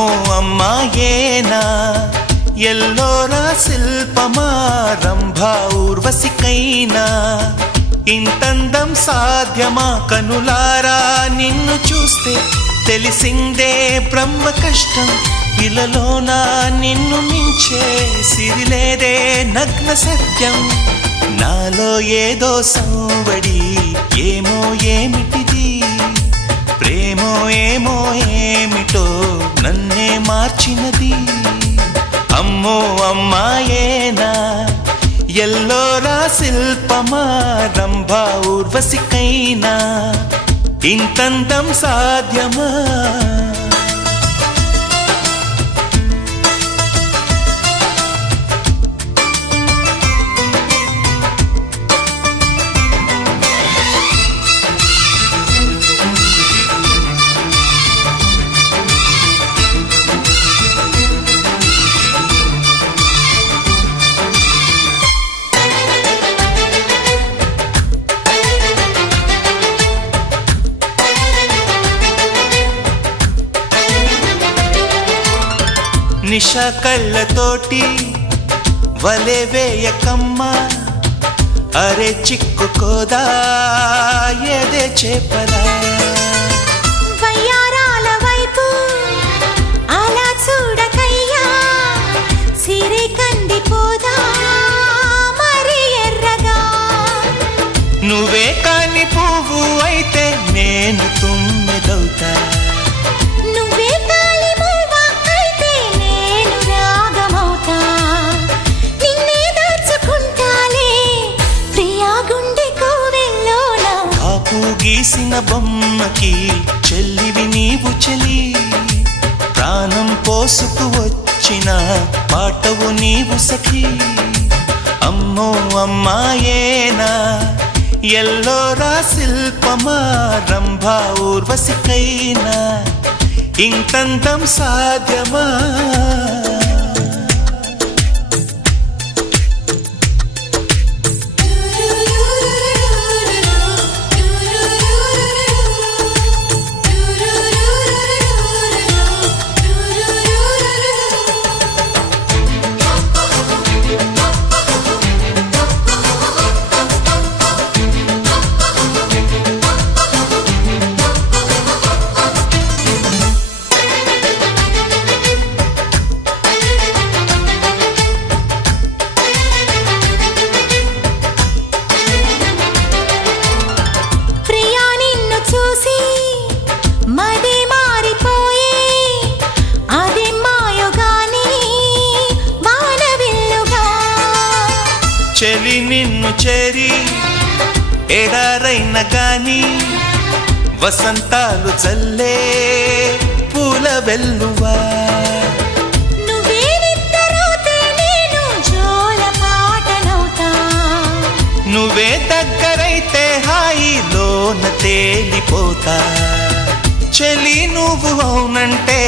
అమ్మో అమ్మాయేనా ఎల్లోరా శిల్పమా రంభా ఊర్వశికైనా ఇంతందం సాధ్యమా కనులారా నిన్ను చూస్తే తెలిసిందే బ్రహ్మ కష్టం ఇలలోన నిన్ను మించే సిరిలేదే నగ్న సత్యం నాలో ఏదో సంవడి ఏమో ఏమిటిది ప్రేమో ఏమో ఏమిటో నన్నే మార్చినది అమ్మో అమ్మాయేనా ఎల్లోరా శిల్పమా రంభా ఊర్వశికైనా ఇంతందం సాధ్యమా నిషా కళ్ళతోటి వలె వేయకమ్మా అరే చిక్కుకోదా ఏదే చేపలా వయ్యారాల వైపు అలా చూడకయ్యా సిరి కందిపోదా మరి ఎర్రగా నువ్వే కాని పువ్వు అయితే నేను తుమ్మెదవుతా గీసిన బొమ్మకి చెల్లివి నీవు చెలి ప్రాణం పోసుకు వచ్చిన పాటవు నీవు సఖి అమ్మో అమ్మాయేనా ఎల్లోరా శిల్పమా రంభా ఊర్వశికైనా ఇంతందం సాధ్యమా చెలి నిన్ను చేరి ఎడారైన గాని వసంతాలు చల్లే పూల వెల్లువా నువ్వే దగ్గరైతే హాయిలోన తేలిపోతా చెలి నువ్వు అవునంటే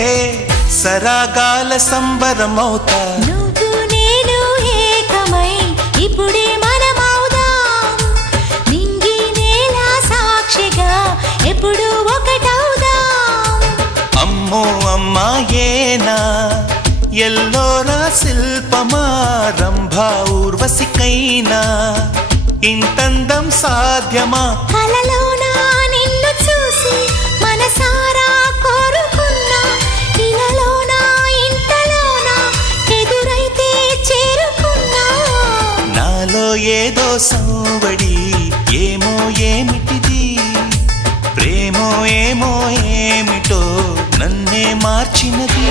సరాగాల సంబరమవుతా ఇప్పుడే మనమవుదాం నింగి నేల సాక్షిగా ఎప్పుడు ఒకటవుదాం అమ్మో అమ్మాయేనా ఎల్లోరా శిల్పమా రంభా ఊర్వశికైనా ఇంతందం సాధ్యమా కలలోన నిన్ను చూసి మనసారా కోరుకున్నా ఇలలోన ఇంతలోన ఎదురైతే చేరుకున్నా నాలో ఏదో సంవడి ఏమో ఏమిటిది ప్రేమో ఏమో ఏమిటో నన్నే మార్చినది